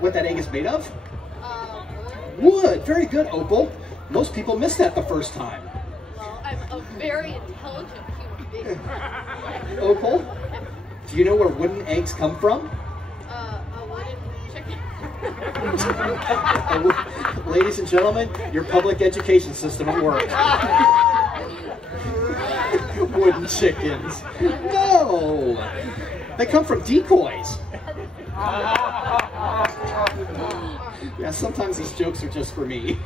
what that egg is made of? Wood. Wood. Very good, Opal. Most people miss that the first time. Well, I'm a very intelligent human being. Opal, do you know where wooden eggs come from? A wooden chicken. Ladies and gentlemen, your public education system at work. Wooden chickens. No! They come from decoys. Yeah, sometimes these jokes are just for me.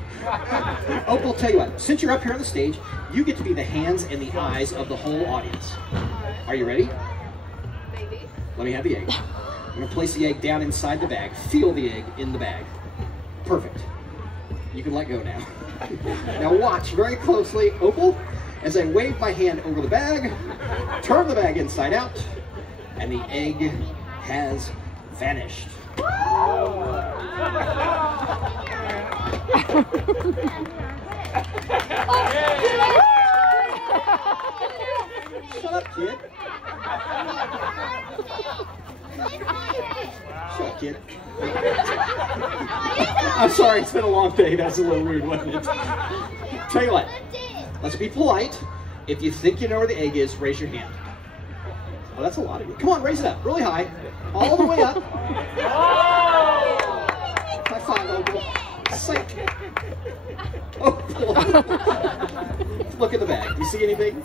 Opal, tell you what, since you're up here on the stage, you get to be the hands and the eyes of the whole audience. Are you ready? Maybe. Let me have the egg. I'm going to place the egg down inside the bag. Feel the egg in the bag. Perfect. You can let go now. Now watch very closely, Opal, as I wave my hand over the bag, turn the bag inside out, and the egg has vanished. Shut up, kid. Shut up, kid. I'm sorry, it's been a long day. That's a little rude, wasn't it? Tell you what, let's be polite. If you think you know where the egg is, raise your hand. Oh, that's a lot of you. Come on, raise it up, really high. All the way up. High five, Opal. Psych. Opal. Look in the bag. Do you see anything?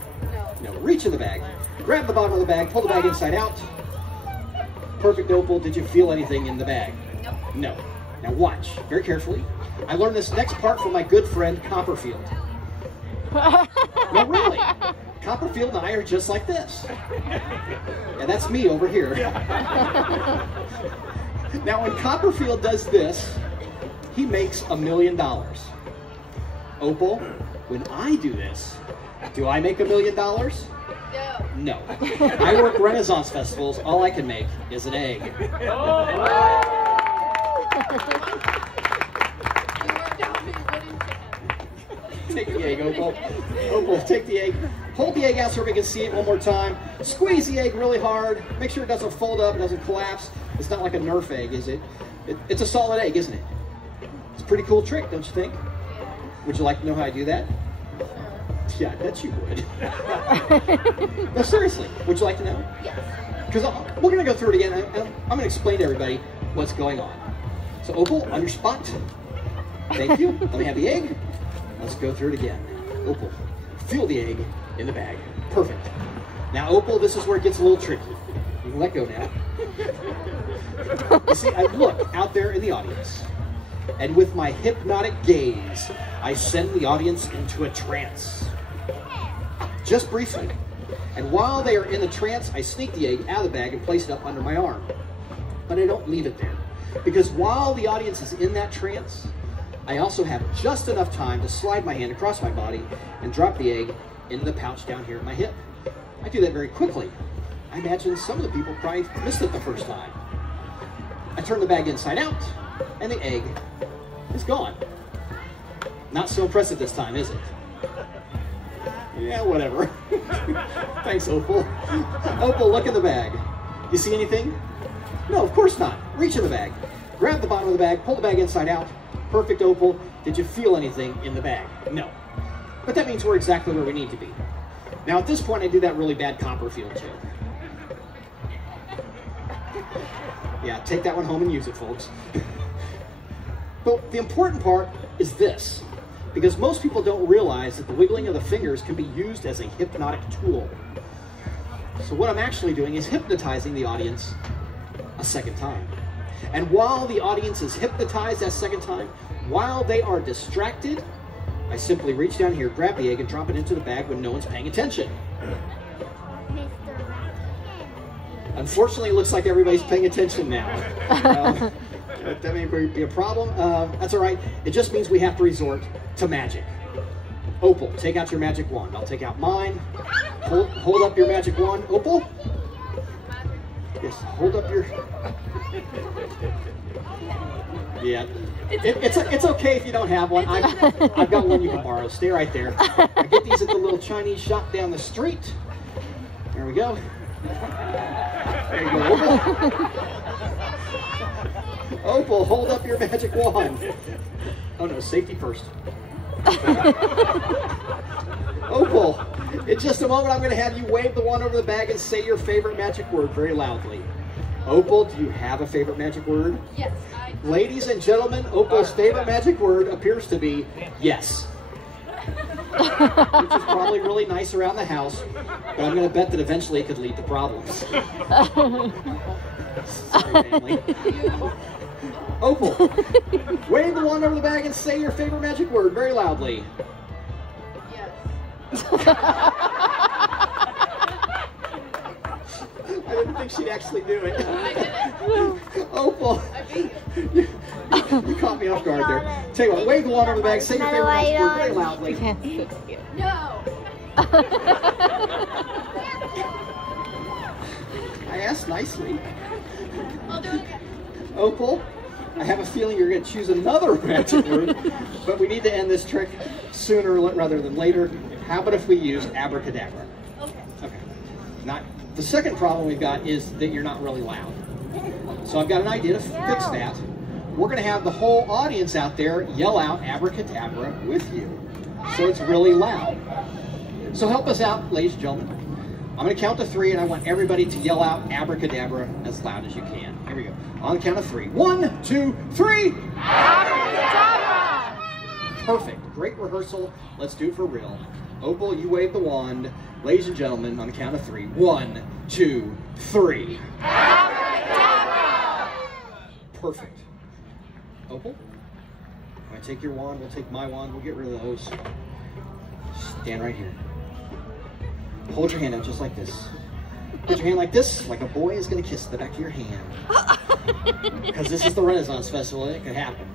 No. Reach in the bag. Grab the bottom of the bag. Pull the bag inside out. Perfect, Opal. Did you feel anything in the bag? No. Now watch very carefully. I learned this next part from my good friend Copperfield. No, really. Copperfield and I are just like this. And that's me over here. Now, when Copperfield does this, he makes $1 million. Opal, when I do this, do I make $1 million? No. I work Renaissance festivals. All I can make is an egg. Take the egg, Opal. Opal, take the egg. Hold the egg out so we can see it one more time. Squeeze the egg really hard. Make sure it doesn't fold up, it doesn't collapse. It's not like a Nerf egg, is it? It's a solid egg, isn't it? It's a pretty cool trick, don't you think? Would you like to know how I do that? Yeah, I bet you would. No, seriously, would you like to know? Yes. Because we're going to go through it again. I'm going to explain to everybody what's going on. So, Opal, on your spot. Thank you. Let me have the egg. Let's go through it again. Opal, feel the egg in the bag. Perfect. Now, Opal, this is where it gets a little tricky. You can let go now. You see, I look out there in the audience, and with my hypnotic gaze, I send the audience into a trance. Just briefly. And while they are in the trance, I sneak the egg out of the bag and place it up under my arm. But I don't leave it there. Because while the audience is in that trance, I also have just enough time to slide my hand across my body and drop the egg into the pouch down here at my hip. I do that very quickly. I imagine some of the people probably missed it the first time. I turn the bag inside out, and the egg is gone. Not so impressive this time, is it? Yeah, whatever. Thanks, Opal. Opal, look in the bag. You see anything? No, of course not. Reach in the bag. Grab the bottom of the bag, pull the bag inside out. Perfect, Opal. Did you feel anything in the bag? No. But that means we're exactly where we need to be. Now, at this point, I do that really bad Copperfield joke. Yeah, take that one home and use it, folks. But the important part is this, because most people don't realize that the wiggling of the fingers can be used as a hypnotic tool. So what I'm actually doing is hypnotizing the audience a second time. And while the audience is hypnotized that second time, while they are distracted, I simply reach down here, grab the egg, and drop it into the bag when no one's paying attention. Unfortunately, it looks like everybody's paying attention now. That may be a problem. That's all right. It just means we have to resort to magic. Opal, take out your magic wand. I'll take out mine. Hold up your magic wand. Opal? Yes, hold up your... Yeah. It's okay if you don't have one. I've got one you can borrow. Stay right there. I get these at the little Chinese shop down the street. There we go. There you go, Opal. Opal, hold up your magic wand. Oh no, safety first. Opal, in just a moment I'm going to have you wave the wand over the bag and say your favorite magic word very loudly. Opal, do you have a favorite magic word? Yes, I do. Ladies and gentlemen, Opal's favorite magic word appears to be yes. Which is probably really nice around the house, but I'm going to bet that eventually it could lead to problems. Sorry, family. Opal, wave the wand over the bag and say your favorite magic word very loudly. Yes. I didn't think she'd actually do it. I did it. Opal, I beat you. you caught me off guard there. Tell you what, wave the wand over the bag, say your favorite magic word very loudly. No. I asked nicely. I'll do it again. Opal, I have a feeling you're going to choose another magic word, but we need to end this trick sooner rather than later. How about if we use abracadabra? Okay. Okay. Not the second problem we've got is that you're not really loud. So I've got an idea to fix that. We're going to have the whole audience out there yell out abracadabra with you, so it's really loud. So help us out, ladies and gentlemen. I'm going to count to 3, and I want everybody to yell out abracadabra as loud as you can. Here we go. On the count of 3. 1, 2, 3. Abracadabra! Perfect. Great rehearsal. Let's do it for real. Opal, you wave the wand. Ladies and gentlemen, on the count of 3. 1, 2, 3. Abracadabra! Perfect. Opal, I'm going to take your wand. We'll take my wand. We'll get rid of those. Stand right here. Hold your hand out just like this. Put your hand like this, like a boy is going to kiss the back of your hand. Because this is the Renaissance Festival, and it could happen.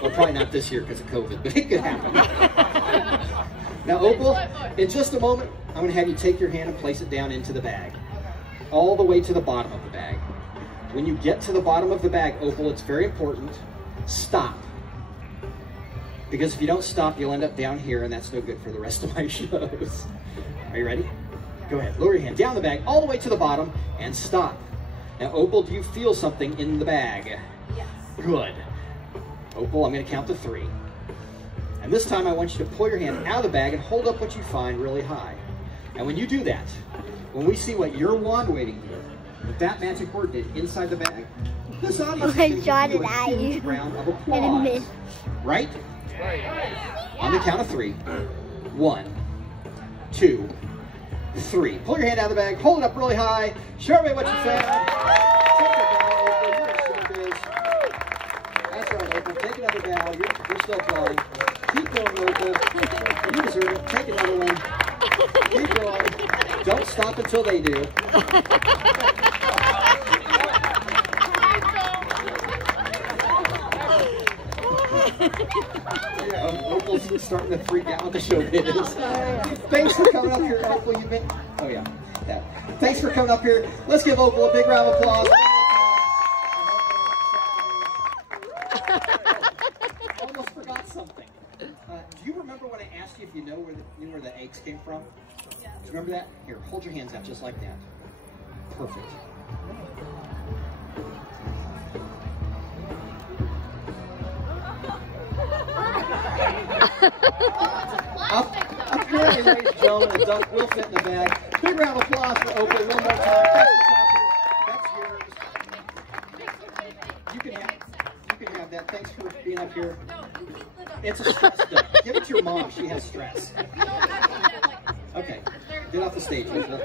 Well, probably not this year because of COVID, but it could happen. Now, Opal, in just a moment, I'm going to have you take your hand and place it down into the bag. All the way to the bottom of the bag. When you get to the bottom of the bag, Opal, it's very important, stop. Because if you don't stop, you'll end up down here, and that's no good for the rest of my shows. Are you ready? Go ahead, lower your hand down the bag, all the way to the bottom, and stop. Now, Opal, do you feel something in the bag? Yes. Good. Opal, I'm going to count to 3. And this time, I want you to pull your hand out of the bag and hold up what you find really high. And when you do that, when we see what your wand waving did, what that magic word did inside the bag, this audience is going to give you a huge round of applause. Right? On the count of 3. 1, 2, 3. Pull your hand out of the bag, hold it up really high, show me what you found. Take a bow, Opal, you're in showbiz. That's right, Opal, take another bow, you're still flying. Keep going, Opal, you deserve it, take another one. Keep going, don't stop until they do. Yeah, Opal's starting to freak out with the showbiz. Thanks for coming up here, Opal. You've been. Oh yeah. Thanks for coming up here. Let's give Opal a big round of applause. I almost forgot something. Do you remember when I asked you if you know where the eggs came from? Yeah. Do you remember that? Here, hold your hands out just like that. Perfect. Apparently, ladies and gentlemen, a duck will fit in the bag. Big round of applause for Opal one more time. That's yours. You can have that. Thanks for being up here. No, you keep the duck. It's a stress duck. Give it to your mom. She has stress. You don't have to do that like this. Okay. Get off the stage, Opal.